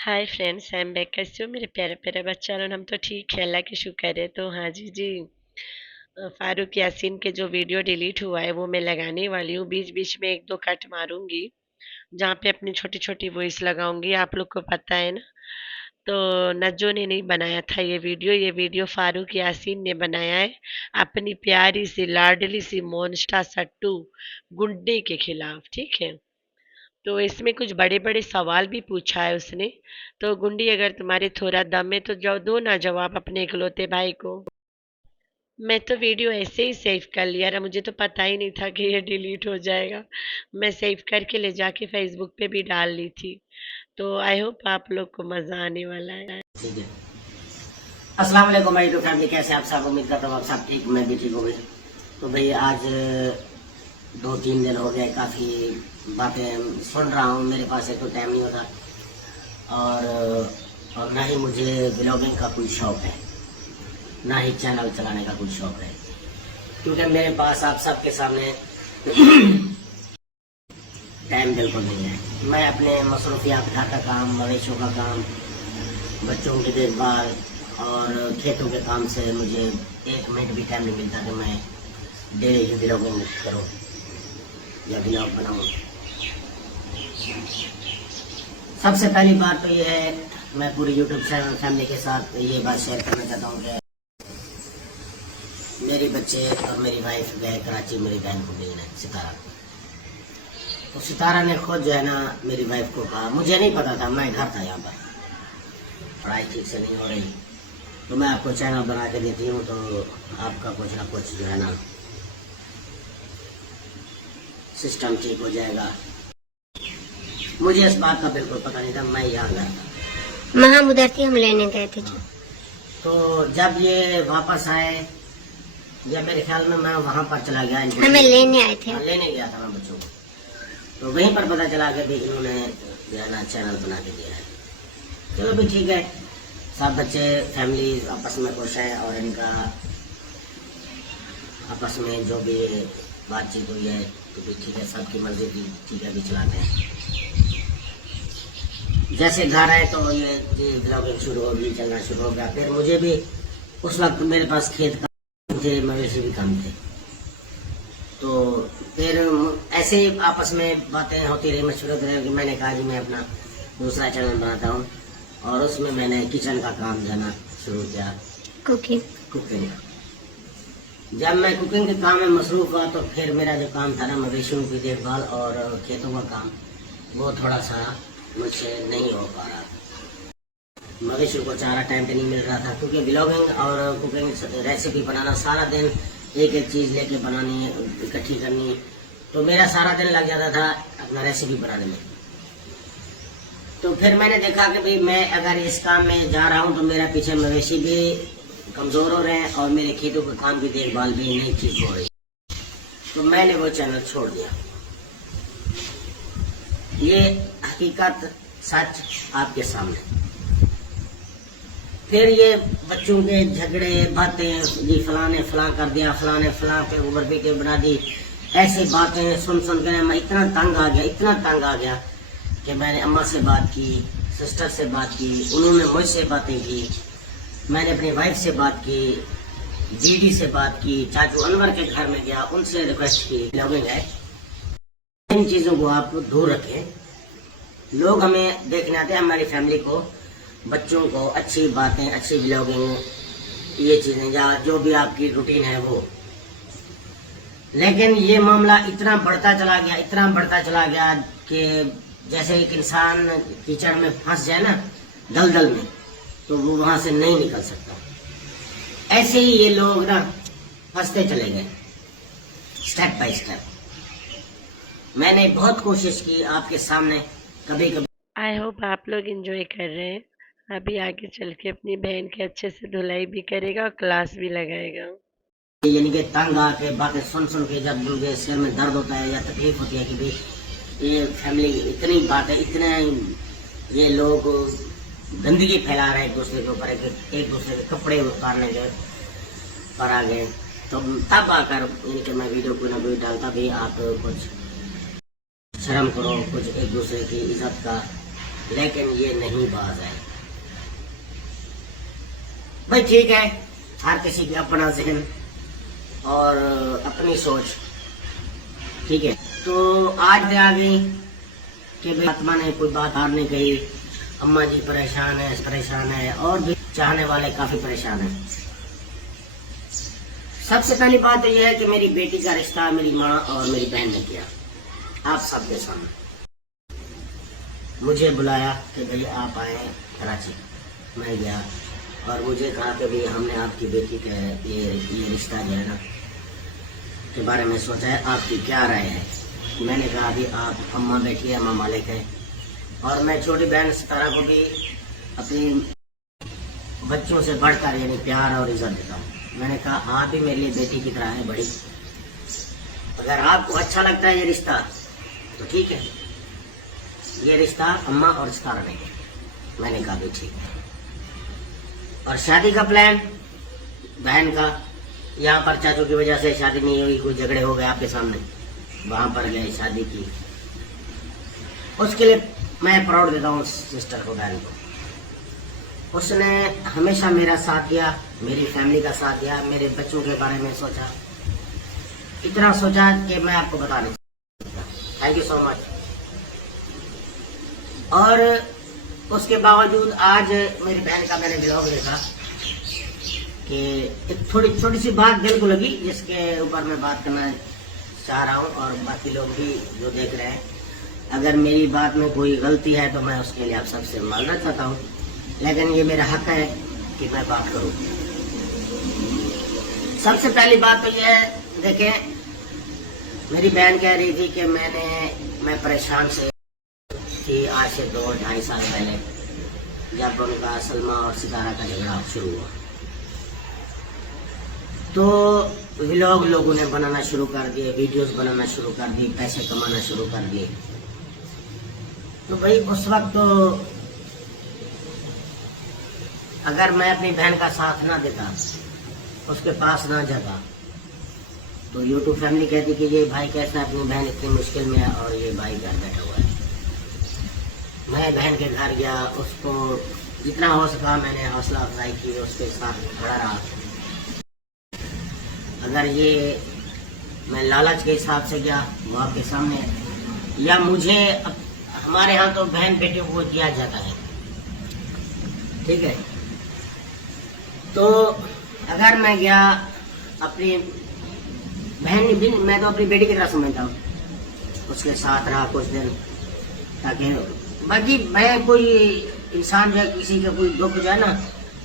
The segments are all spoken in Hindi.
Hi friends, I am back. कैसे हो मेरे प्यारे प्यारे बच्चा? और हम तो ठीक है, अल्लाह की शुक्र है। तो हाँ जी जी, फारूक यासीन के जो वीडियो डिलीट हुआ है वो मैं लगाने वाली हूँ। बीच बीच में एक दो कट मारूंगी जहाँ पे अपनी छोटी छोटी वॉइस लगाऊंगी। आप लोग को पता है ना। तो नज्जो ने नहीं बनाया था ये वीडियो फारूक यासीन ने बनाया है अपनी प्यारी सी लाडली सी मोनिस्टा सट्टू गुड्डे के खिलाफ। ठीक है। तो इसमें कुछ बड़े-बड़े सवाल भी पूछा है उसने। तो गुंडी, अगर तुम्हारे थोड़ा दम है तो जाओ दो ना जवाब अपने इकलौते भाई को। मैं तो वीडियो ऐसे ही सेव कर लिया रहा, मुझे तो पता ही नहीं था कि ये डिलीट हो जाएगा। मैं सेव करके ले जाके फेसबुक पे भी डाल ली थी। तो आई होप आप लोग को मजा आने वाला है। ठीक है। अस्सलाम वालेकुम मेरी तो फैमिली, कैसे आप सब? उम्मीद करता हूँ आप सब ठीक, मैं भी ठीक हो गई। तो भाई आज 2-3 दिन हो गए, काफ़ी बातें सुन रहा हूँ। मेरे पास एक तो टाइम नहीं होता और ना ही मुझे ब्लॉगिंग का कोई शौक है, ना ही चैनल चलाने का कोई शौक है, क्योंकि मेरे पास आप सबके सामने टाइम बिल्कुल नहीं है। मैं अपने मसरूफियात, घर का काम, मवेशियों का काम, बच्चों की देखभाल और खेतों के काम से मुझे 1 मिनट भी टाइम नहीं मिलता कि मैं डेली ब्लॉगिंग करूँ या ब्लॉग बनाऊँ। सबसे पहली बात तो ये है, मैं पूरी यूट्यूब चैनल फैमिली के साथ ये बात शेयर करना चाहता हूँ कि मेरे बच्चे और मेरी वाइफ गए कराची मेरी बहन को मिलने, सितारा। तो सितारा ने खुद जो है ना मेरी वाइफ को कहा, मुझे नहीं पता था, मैं घर था यहाँ पर, पढ़ाई ठीक से नहीं हो रही, तो मैं आपको चैनल बना के देती हूँ तो आपका कुछ ना कुछ जो है ना सिस्टम ठीक हो जाएगा। मुझे इस बात का बिल्कुल पता नहीं था, मैं यहाँ गया था। हम उधर थी, हम लेने गए थे। तो जब ये वापस आए, या मेरे ख्याल में मैं वहाँ पर चला गया, हमें लेने आए थे। लेने गया था मैं बच्चों को। तो वहीं पर पता चला कि इन्होंने जो है ना चैनल बना के दिया है। चलो भी ठीक है, सब बच्चे फैमिली आपस में खुश हैं और इनका आपस में जो भी बातचीत हुई है तो भी ठीक है, सबकी मर्जी भी ठीक है, भी चलाते हैं। जैसे घर है तो ये ब्लॉगिंग शुरू होगी, चलना शुरू हो गया। फिर मुझे भी उस वक्त मेरे पास खेत काम थे, मवेशी भी काम थे, तो फिर ऐसे ही आपस में बातें होती रही, मशवरे होते रहे कि मैंने कहा कि मैं अपना दूसरा चैनल बनाता हूँ और उसमें मैंने किचन का काम जाना शुरू किया, कुकिंग। जब मैं कुकिंग के काम में मसरूफ हुआ तो फिर मेरा जो काम था ना मवेशियों की देखभाल और खेतों का काम, वो थोड़ा सा मुझसे नहीं हो पा रहा। मवेशियों को चारा टाइम पे नहीं मिल रहा था, क्योंकि ब्लॉगिंग और कुकिंग रेसिपी बनाना, सारा दिन एक एक चीज़ लेके बनानी, इकट्ठी करनी, तो मेरा सारा दिन लग जाता था अपना रेसिपी बनाने में। तो फिर मैंने देखा कि भाई मैं अगर इस काम में जा रहा हूँ तो मेरा पीछे मवेशी भी कमज़ोर हो रहे हैं और मेरे खेतों के काम की देखभाल भी नहीं ठीक हो रही, तो मैंने वो चैनल छोड़ दिया। ये हकीकत, सच आपके सामने। फिर ये बच्चों के झगड़े, बातें, जी फलाने फलां कर दिया, फलाने फलां पे उम्र वीडियो बना दी, ऐसी बातें सुन सुन कर मैं इतना तंग आ गया कि मैंने अम्मा से बात की, सिस्टर से बात की, उन्होंने मुझसे बातें की, मैंने अपनी वाइफ से बात की, जीडी से बात की, चाचू अनवर के घर में गया, उनसे रिक्वेस्ट की। ब्लॉगिंग है, इन चीज़ों को आप दूर रखें। लोग हमें देखने आते हैं, हमारी फैमिली को, बच्चों को अच्छी बातें, अच्छी ब्लॉगिंग, ये चीज़ें या जो भी आपकी रूटीन है वो। लेकिन ये मामला इतना बढ़ता चला गया कि जैसे एक इंसान कीचड़ में फंस जाए ना, दलदल में, तो वो वहां से नहीं निकल सकता। ऐसे ही ये लोग ना फंसते चले गए, स्टेप बाय स्टेप। मैंने बहुत कोशिश की आपके सामने, कभी कभी। आई होप आप लोग एंजॉय कर रहे हैं। अभी आगे चल के अपनी बहन के अच्छे से धुलाई भी करेगा और क्लास भी लगाएगा। यानी कि तंग आके बातें सुन सुन के जब मुझे सिर में दर्द होता है या तकलीफ होती है कि भाई ये फैमिली इतनी बातें, इतने ये लोग गंदगी फैला रहे हैं एक दूसरे के ऊपर, एक दूसरे के कपड़े उतारने के पर आ गए, तो तब आकर इनके मैं वीडियो कोई ना कोई डालता भी, आप कुछ शर्म करो, कुछ एक दूसरे की इज्जत का लेकिन ये नहीं बाज आए। भाई ठीक है, हर किसी की अपना जहन और अपनी सोच, ठीक है। तो आज आ गई कि भाई आत्मा ने कोई बात हार नहीं कही, अम्मा जी परेशान है और भी चाहने वाले काफी परेशान हैं। सबसे पहली बात तो यह है कि मेरी बेटी का रिश्ता मेरी माँ और मेरी बहन ने किया, आप सबके सामने मुझे बुलाया कि भाई आप आए कराची। मैं गया और मुझे कहा कि भाई हमने आपकी बेटी का ये रिश्ता जो है ना के बारे में सोचा है, आपकी क्या राय है। मैंने कहा कि आप अम्मा बैठी है, अम्मा मालिक है, और मैं छोटी बहन सितारा को भी अपनी बच्चों से बढ़कर यानी प्यार और इज्जत देता हूँ। मैंने कहा आप भी मेरे लिए बेटी की तरह है बड़ी, अगर आपको अच्छा लगता है ये रिश्ता तो ठीक है, ये रिश्ता अम्मा और सितारा ने किया। मैंने कहा भी ठीक है। और शादी का प्लान बहन का, यहाँ पर चाचू की वजह से शादी नहीं हुई, कोई झगड़े हो गए आपके सामने, वहां पर गए शादी की। उसके लिए मैं प्राउड देता हूँ सिस्टर को, बहन को। उसने हमेशा मेरा साथ दिया, मेरी फैमिली का साथ दिया, मेरे बच्चों के बारे में सोचा, इतना सोचा कि मैं आपको बता नहीं सकता। Thank you so much. और उसके बावजूद आज मेरी बहन का मैंने ब्लॉग देखा कि एक थोड़ी छोटी सी बात दिल को लगी, जिसके ऊपर मैं बात करना चाह रहा हूँ और बाकी लोग भी जो देख रहे हैं, अगर मेरी बात में कोई गलती है तो मैं उसके लिए आप सबसे मानना चाहता हूँ, लेकिन ये मेरा हक है कि मैं बात करूं। सबसे पहली बात तो ये है, देखें, मेरी बहन कह रही थी कि मैं परेशान से थी आज से 2-2.5 साल पहले, जब उनका सलमा और सितारा का झगड़ा शुरू हुआ। तो व्लॉग लोगों ने बनाना शुरू कर दिए, वीडियोस बनाना शुरू कर दिए, पैसे कमाना शुरू कर दिए। तो भाई उस वक्त तो अगर मैं अपनी बहन का साथ ना देता, उसके पास ना जाता, तो यूट्यूब फैमिली कहती कि ये भाई कैसा, अपनी बहन इतनी मुश्किल में है और ये भाई घर बैठा हुआ है। मैं बहन के घर गया, उसको जितना हो सका मैंने हौसला अफजाई की, उसके साथ खड़ा रहा। अगर ये मैं लालच के हिसाब से गया, वो आपके सामने, या मुझे हमारे यहाँ तो बहन बेटियों को दिया जाता है, ठीक है। तो अगर मैं गया अपनी बहन भी, मैं तो अपनी बेटी की तरह समझता हूँ, उसके साथ रहा कुछ दिन, ताकि बाकी मैं कोई इंसान जो है किसी का कोई दुख जो है ना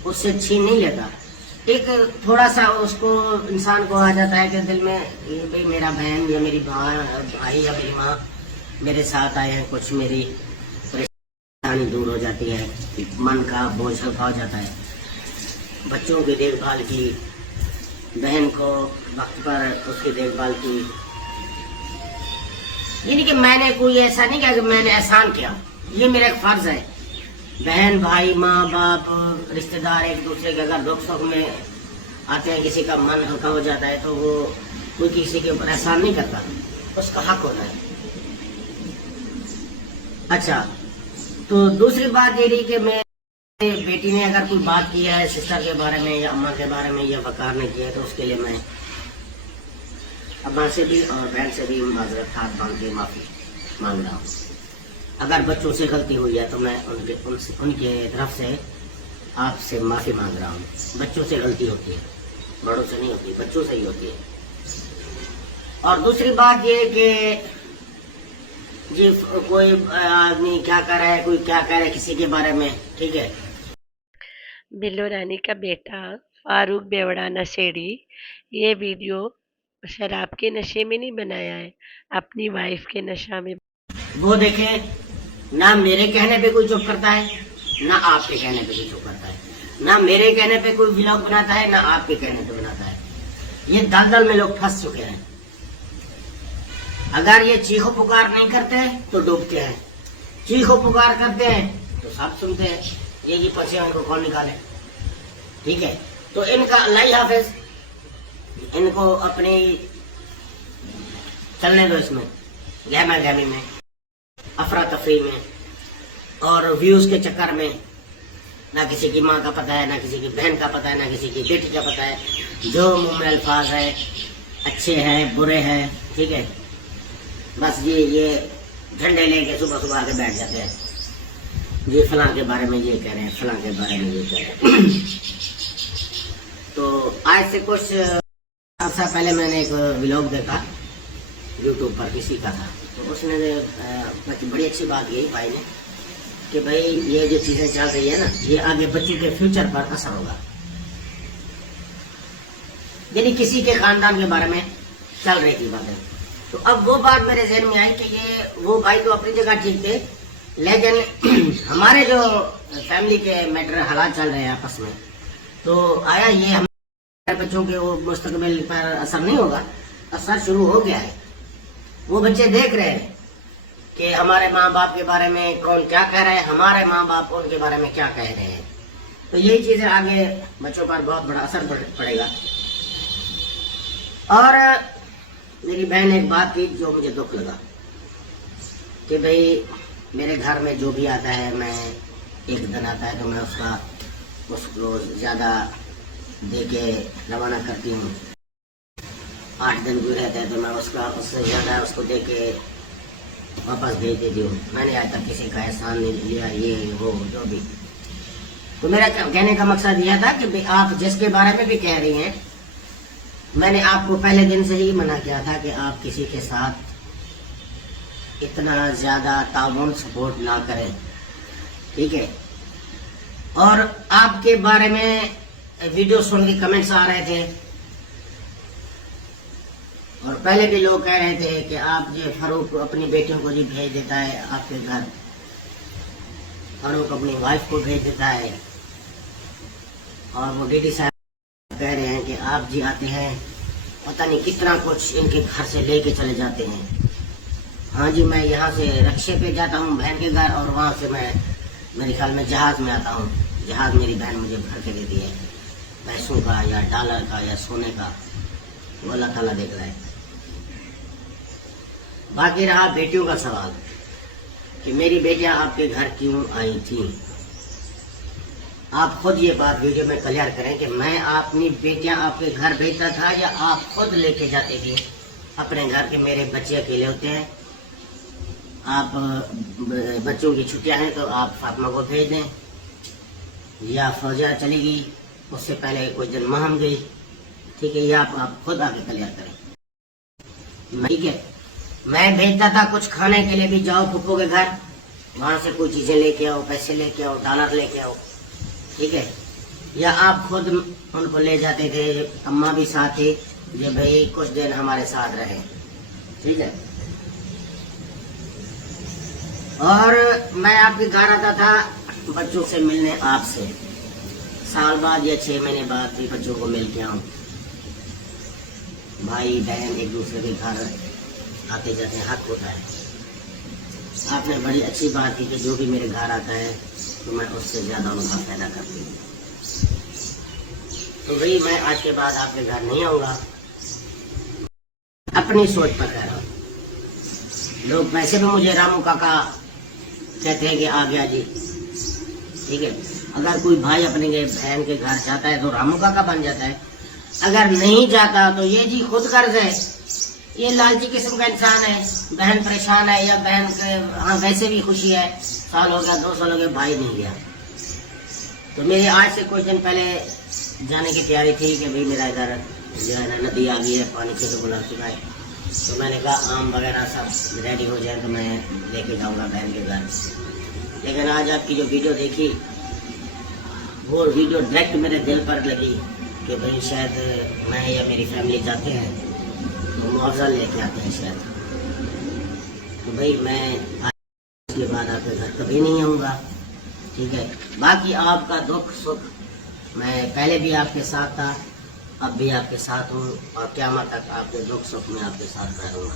उससे छीन नहीं लेता। एक थोड़ा सा उसको इंसान को आ जाता है कि दिल में ये भाई मेरा बहन या मेरी भाई या मेरी माँ मेरे साथ आए हैं, कुछ मेरी परेशानी दूर हो जाती है, मन का बोझ हल्का हो जाता है। बच्चों की देखभाल की, बहन को वक्त पर उसकी देखभाल की, यानी कि मैंने कोई ऐसा नहीं किया कि मैंने एहसान किया, ये मेरा एक फर्ज है। बहन भाई माँ बाप रिश्तेदार एक दूसरे के अगर दुख सुख में आते हैं, किसी का मन हल्का हो जाता है, तो वो कोई किसी के ऊपर एहसान नहीं करता, उसका हक होता है। अच्छा, तो दूसरी बात ये रही कि मैं बेटी ने अगर कोई बात की है सिस्टर के बारे में या अम्मा के बारे में या वकार ने किया है, तो उसके लिए मैं अम्मा से भी और बहन से भी माजरत हाथ बांध के माफी मांग रहा हूँ। अगर बच्चों से गलती हुई है तो मैं उनके तरफ से आपसे माफी मांग रहा हूँ। बच्चों से गलती होती है, बड़ों से नहीं होती, बच्चों से ही होती है। और दूसरी बात ये कि जी कोई आदमी क्या कर रहा है, कोई क्या कर रहा है किसी के बारे में, ठीक है। बिल्लो रानी का बेटा फारूक बेवड़ा नशेड़ी ये वीडियो शराब के नशे में नहीं बनाया है, अपनी वाइफ के नशा में। वो देखें, ना मेरे कहने पे कोई चुप करता है, ना आपके कहने पे कोई चुप करता है, ना मेरे कहने पे कोई व्लॉग बनाता है, ना आपके कहने पे बनाता है। ये दलदल में लोग फंस चुके हैं। अगर ये चीखो पुकार नहीं करते तो डूबते हैं, चीखो पुकार करते हैं तो सब सुनते हैं। ये जी पछे इनको कौन निकाले, ठीक है। तो इनका अल्लाह हाफिज, इनको अपनी चलने दो, इसमें गहमा गहमी में, अफरा तफरी में, और व्यूज के चक्कर में ना किसी की माँ का पता है, ना किसी की बहन का पता है, ना किसी की बेटी का पता है। जो मुंह में अल्फाज है, अच्छे हैं बुरे हैं, ठीक है, बस ये झंडे लेके सुबह सुबह आके बैठ जाते हैं, ये फलां के बारे में ये कह रहे हैं, फलां के बारे में ये कह रहे हैं। तो आज से कुछ अर्सा पहले मैंने एक व्लॉग देखा यूट्यूब पर, किसी का था, तो उसने बड़ी अच्छी बात यही भाई ने कि भाई ये जो चीजें चल रही है ना, ये आगे बच्चों के फ्यूचर पर असर होगा। यानी किसी के खानदान के बारे में चल रही थी बातें, तो अब वो बात मेरे जहन में आई कि ये वो भाई तो अपनी जगह ठीक थे, लेकिन हमारे जो फैमिली के मैटर हालात चल रहे हैं आपस में, तो आया ये हमारे बच्चों के वो मुस्तकबिल पर असर नहीं होगा? असर शुरू हो गया है। वो बच्चे देख रहे हैं कि हमारे माँ बाप के बारे में कौन क्या कह रहा है, हमारे माँ बाप उनके बारे में क्या कह रहे हैं। तो यही चीजें आगे बच्चों पर बहुत बड़ा असर पड़ेगा। और मेरी बहन एक बात की जो मुझे दुख लगा कि भाई मेरे घर में जो भी आता है, मैं एक दिन आता है तो मैं उसको ज्यादा दे के रवाना करती हूँ। 8 दिन भी रहता है तो मैं उससे ज्यादा उसको दे के वापस भेज देती हूँ। मैंने आज तक किसी का एहसान नहीं लिया, ये वो जो भी। तो मेरा कहने का मकसद यह था कि आप जिसके बारे में भी कह रही हैं, मैंने आपको पहले दिन से ही मना किया था कि आप किसी के साथ इतना ज्यादा ताउन सपोर्ट ना करें, ठीक है। और आपके बारे में वीडियो सुन के कमेंट्स आ रहे थे, और पहले भी लोग कह रहे थे कि आप ये फारूक अपनी बेटियों को जी भेज देता है आपके घर, फारूक अपनी वाइफ को भेज देता है। और वो डीडी साहब कह रहे हैं कि आप जी आते हैं, पता नहीं कितना कुछ इनके घर से लेके चले जाते हैं। हाँ जी, मैं यहाँ से रक्शे पे जाता हूँ बहन के घर, और वहाँ से मैं मेरे ख्याल में जहाज में आता हूँ। जहाज मेरी बहन मुझे भर के देती है, पैसों का या डॉलर का या सोने का, वो अल्लाह ताला देख रहा है। बाकी रहा बेटियों का सवाल कि मेरी बेटियां आपके घर क्यों आई थी। आप खुद ये बात वीडियो में क्लियर करें कि मैं अपनी बेटियां आपके घर भेजता था या आप खुद लेके जाते थे अपने घर के। मेरे बच्चे अकेले होते हैं, आप बच्चों की छुट्टियां हैं तो आप फातिमा को भेज दें, या फौजिया चली गई उससे पहले कुछ दिन महम गई, ठीक है, ये आप खुद आके क्लियर करें, ठीक है। मैं भेजता था कुछ खाने के लिए भी, जाओ फुप्पो के घर, वहां से कोई चीजें लेके आओ, पैसे लेके आओ, डॉलर लेके आओ, ठीक है। या आप खुद उनको ले जाते थे, अम्मा भी साथ थी, जो भाई कुछ दिन हमारे साथ रहे, ठीक है। और मैं आपके घर आता था बच्चों से मिलने, आपसे साल बाद या 6 महीने बाद भी बच्चों को मिल के आऊं। भाई बहन एक दूसरे के घर आते जाते हक होता है। आपने बड़ी अच्छी बात की कि जो भी मेरे घर आता है तो मैं उससे ज्यादा उनका फायदा करती हूँ। तो भाई मैं आज के बाद आपके घर नहीं आऊंगा, अपनी सोच पर कह रहा हूँ। लोग वैसे भी मुझे रामू काका कहते हैं कि आ गया जी, ठीक है। अगर कोई भाई अपने बहन के घर जाता है तो रामू काका बन जाता है, अगर नहीं जाता तो ये जी खुद कर्ज है, ये लालची किस्म का इंसान है। बहन परेशान है या बहन के हाँ वैसे भी खुशी है, साल हो गया 2 साल हो गए भाई नहीं गया। तो मेरी आज से कुछ दिन पहले जाने की तैयारी थी कि भाई मेरा इधर जो है ना नदी आ गई है, पानी से गुलाब चुका है, तो मैंने कहा आम वगैरह सब रेडी हो जाए तो मैं लेके जाऊंगा बहन के घर। लेकिन आज आपकी जो वीडियो देखी, वो वीडियो डायरेक्ट मेरे दिल पर लगी कि भाई शायद मैं या मेरी फैमिली जाते हैं तो मुआवजा लेके आते हैं शायद। तो भाई मैं आज के बाद आपके घर कभी नहीं आऊँगा, ठीक है। बाकी आपका दुख सुख मैं पहले भी आपके साथ था, अब भी आपके साथ हूँ, और क़यामत तक आपके दुख सुख में आपके साथ रहूँगा।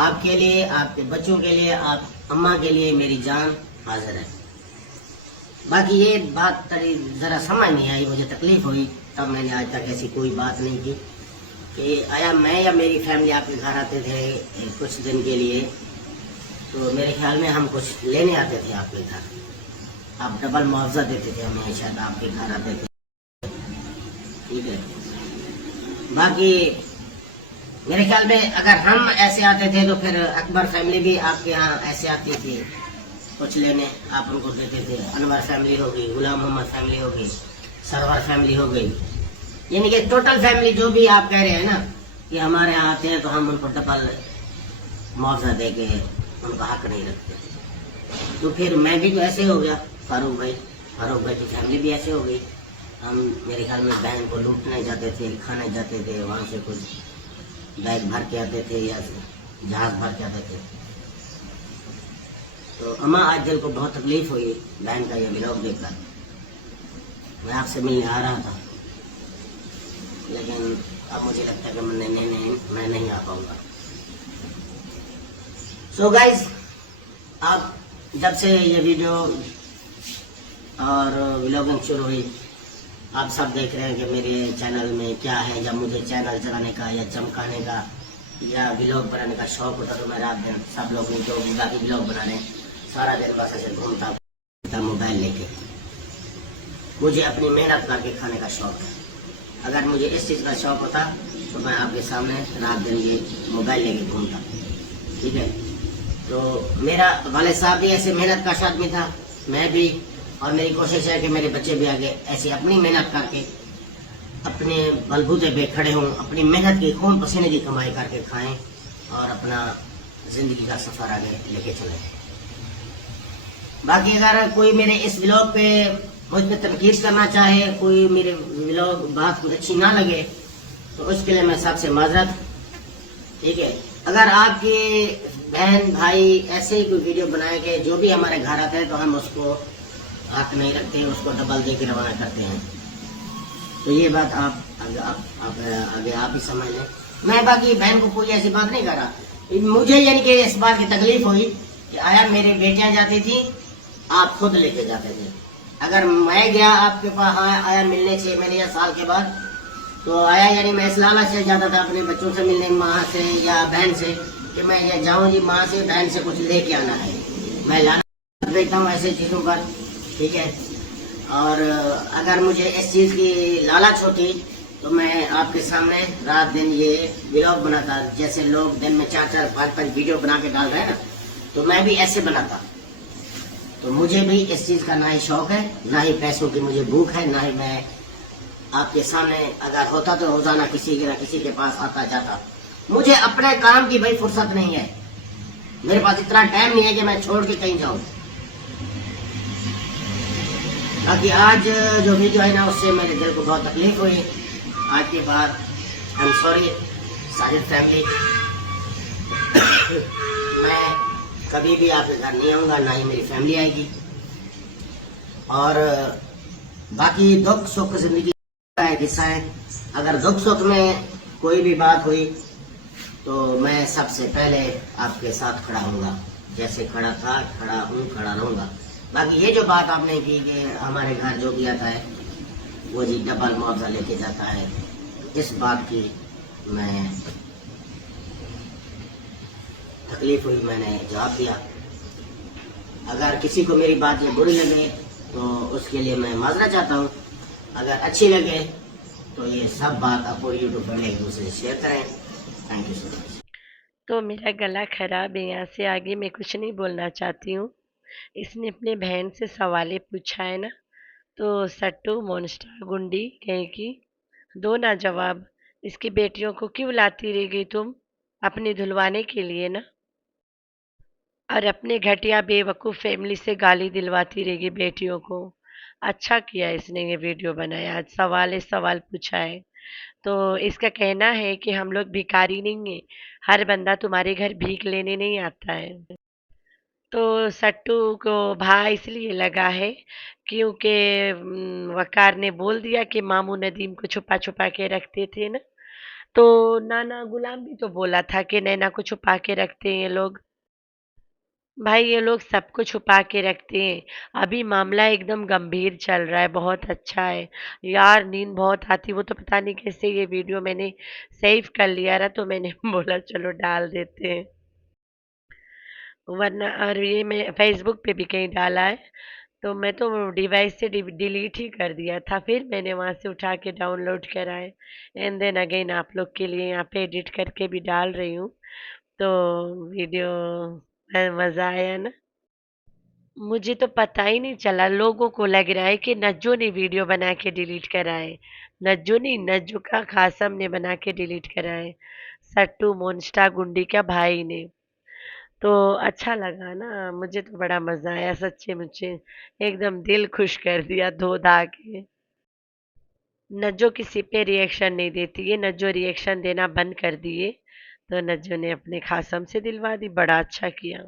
आपके लिए, आपके बच्चों के लिए, आप अम्मा के लिए मेरी जान हाजिर है। बाकी ये बात तरी ज़रा समझ नहीं आई, मुझे तकलीफ हुई, तब मैंने आज तक ऐसी कोई बात नहीं की कि आया मैं या मेरी फैमिली आपके घर आते थे कुछ दिन के लिए, तो मेरे ख्याल में हम कुछ लेने आते थे आपके घर, आप डबल मुआवजा देते थे हमें, शायद आपके घर आते थे, ठीक है। बाकी मेरे ख्याल में अगर हम ऐसे आते थे तो फिर अकबर फैमिली भी आपके यहाँ ऐसे आती थी कुछ लेने, आप उनको देते थे। अनवर फैमिली हो गई, गुलाम मोहम्मद फैमिली हो गई, सरवर फैमिली हो गई, यानी कि टोटल फैमिली जो भी आप कह रहे हैं ना कि हमारे यहाँ आते हैं तो हम उनको डबल मुआवजा दे के उनका हक नहीं रखते। तो फिर मैं भी तो ऐसे हो गया, फारूक भाई की फैमिली भी ऐसे हो गई। हम मेरे ख्याल में बहन को लूटने जाते थे, खाने जाते थे, वहाँ से कुछ बैग भर के आते थे या जहाज भर के आते थे। तो अम्मा आज दिल को बहुत तकलीफ हुई बहन का ये व्लॉग देखकर। मैं आपसे मिलने आ रहा था लेकिन अब मुझे लगता है कि मैं नहीं आ पाऊंगा। सो गाइज, आप जब से ये वीडियो और व्लॉगिंग शुरू हुई आप सब देख रहे हैं कि मेरे चैनल में क्या है। जब मुझे चैनल चलाने का या चमकाने का या व्लॉग बनाने का शौक होता तो मैं रात दिन सब लोग जो बाकी व्लॉग बना रहे हैं सारा दिन बस ऐसे घूमता मोबाइल लेके। मुझे अपनी मेहनत करके खाने का शौक है। अगर मुझे इस चीज़ का शौक होता तो मैं आपके सामने रात दिन ये मोबाइल लेके घूमता, ठीक है। तो मेरा वालिद साहब भी ऐसे मेहनत का आदमी था, मैं भी, और मेरी कोशिश है कि मेरे बच्चे भी आगे ऐसे अपनी मेहनत करके अपने बलबूते पे खड़े हों, अपनी मेहनत की खून पसीने की कमाई करके खाएं और अपना ज़िंदगी का सफ़र आगे लेके चलें। बाकी अगर कोई मेरे इस व्लॉग पे मुझ पर तनकीद करना चाहे, कोई मेरे व्लॉग बात कुछ अच्छी ना लगे तो उसके लिए मैं सबसे माजरत, ठीक है। अगर आपकी बहन भाई ऐसे ही कोई वीडियो बनाएंगे जो भी हमारे घर आते हैं तो हम उसको हक नहीं रखते हैं, उसको डबल दे के रवाना करते हैं। तो ये बात आगे आप ही समझ लें। मैं बाकी बहन को कोई ऐसी बात नहीं कर रहा। मुझे यानी कि इस बात की तकलीफ हुई कि आया मेरे बेटियां जाती थी, आप खुद लेके जाते थे। अगर मैं गया आपके पास आया मिलने 6 महीने या साल के बाद तो आया, यानी मैं इस लालच से जाता था अपने बच्चों से मिलने, माँ से या बहन से, कि मैं ये जाऊँ जी माँ से बहन से कुछ लेके आना है। मैं लाना देखता हूँ ऐसे चीज़ों पर, ठीक है। और अगर मुझे इस चीज़ की लालच होती तो मैं आपके सामने रात दिन ये व्लॉग बनाता। जैसे लोग दिन में 4-4, 5-5 वीडियो बना के डाल रहे हैं ना, तो मैं भी ऐसे बनाता। तो मुझे भी इस चीज़ का ना ही शौक है, ना ही पैसों की मुझे भूख है, ना ही मैं आपके सामने अगर होता तो रोजाना किसी के ना किसी के पास आता जाता। मुझे अपने काम की भाई फुर्सत नहीं है, मेरे पास इतना टाइम नहीं है कि मैं छोड़ के कहीं जाऊं। बाकी आज जो वीडियो है ना उससे मेरे दिल को बहुत तकलीफ हुई। आज के बाद I am sorry Sajid family, मैं कभी भी आपके घर नहीं आऊँगा, ना ही मेरी फैमिली आएगी। और बाकी दुख सुख जिंदगी का एक हिस्सा है। अगर दुख सुख में कोई भी बात हुई तो मैं सबसे पहले आपके साथ खड़ा हूँगा, जैसे खड़ा था, खड़ा हूँ, खड़ा रहूँगा। बाकी ये जो बात आपने की कि हमारे घर जो भी आता है वो जी डबल मुआवजा लेके जाता है, इस बात की मैं तकलीफ हुई, मैंने जवाब दिया। अगर किसी को मेरी बात ये बुरी लगे तो उसके लिए मैं माजरा चाहता हूँ। अगर अच्छी लगे तो ये सब बात आप यूट्यूब पर एक दूसरे से शेयर करें। Thank you so much. तो मेरा गला खराब है, यहाँ से आगे मैं कुछ नहीं बोलना चाहती हूँ। इसने अपने बहन से सवाल पूछा है ना, तो सट्टू मोन्स्टर गुंडी कहीं की, दो ना जवाब। इसकी बेटियों को क्यों लाती रह गई तुम? अपनी धुलवाने के लिए ना। और अपने घटिया बेवकूफ़ फैमिली से गाली दिलवाती रहेगी बेटियों को। अच्छा किया इसने ये वीडियो बनाया, आज सवाल पूछा है। तो इसका कहना है कि हम लोग भिखारी नहीं हैं, हर बंदा तुम्हारे घर भीख लेने नहीं आता है। तो सट्टू को भा इसलिए लगा है क्योंकि वकार ने बोल दिया कि मामू नदीम को छुपा छुपा के रखते थे ना। तो नाना गुलाम भी तो बोला था कि नैना को छुपा के रखते हैं ये लोग। भाई ये लोग सबको छुपा के रखते हैं। अभी मामला एकदम गंभीर चल रहा है, बहुत अच्छा है। यार नींद बहुत आती, वो तो पता नहीं कैसे ये वीडियो मैंने सेव कर लिया रहा तो मैंने बोला चलो डाल देते हैं। वरना और ये मैं फेसबुक पे भी कहीं डाला है, तो मैं तो डिवाइस से डिलीट ही कर दिया था, फिर मैंने वहाँ से उठा के डाउनलोड कराए एंड देन अगेन आप लोग के लिए यहाँ पे एडिट करके भी डाल रही हूँ। तो वीडियो मज़ा आया ना? मुझे तो पता ही नहीं चला, लोगों को लग रहा है कि नज्जो ने वीडियो बना के डिलीट करा है। नज्जो नहीं, नज्जो का खासम ने बना के डिलीट करा है, सट्टू मोन्स्टा गुंडी का भाई ने। तो अच्छा लगा ना, मुझे तो बड़ा मज़ा आया सच्चे मुझे, एकदम दिल खुश कर दिया धो धा के। नज्जो किसी पे रिएक्शन नहीं देती है, नज्जो रिएक्शन देना बंद कर दिए, तो नज्जो ने अपने खासम से दिलवा दी, बड़ा अच्छा किया।